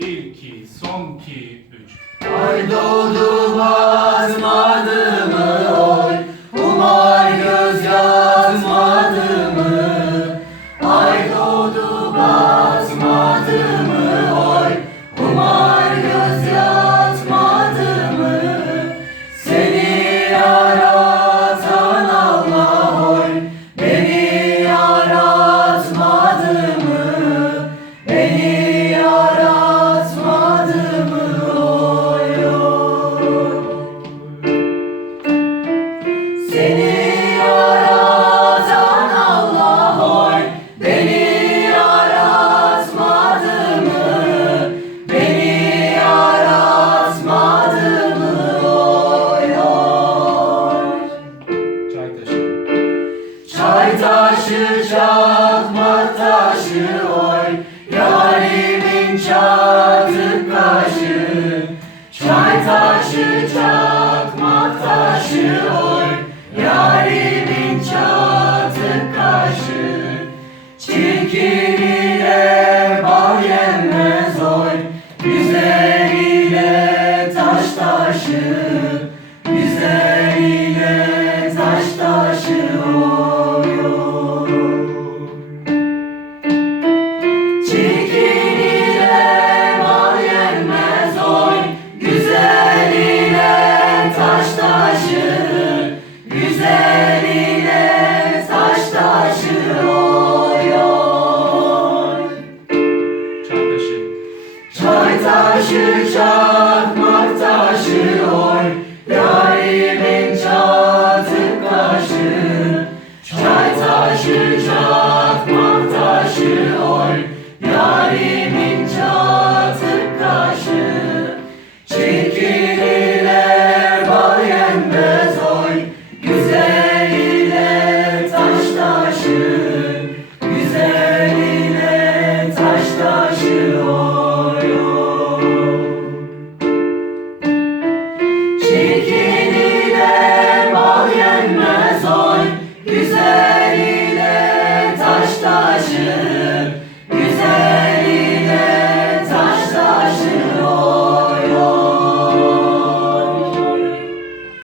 Bir, iki, son iki, üç. Ay doğdu basmadı Çay taşı çakmak taşı oy. Yarimin çatık kaşı. Çay taşı çakmak taşı oy. Yarimin çatık kaşı. Çirkiniyle bal yenmez oy. Güzeliyle taş taşı seeking.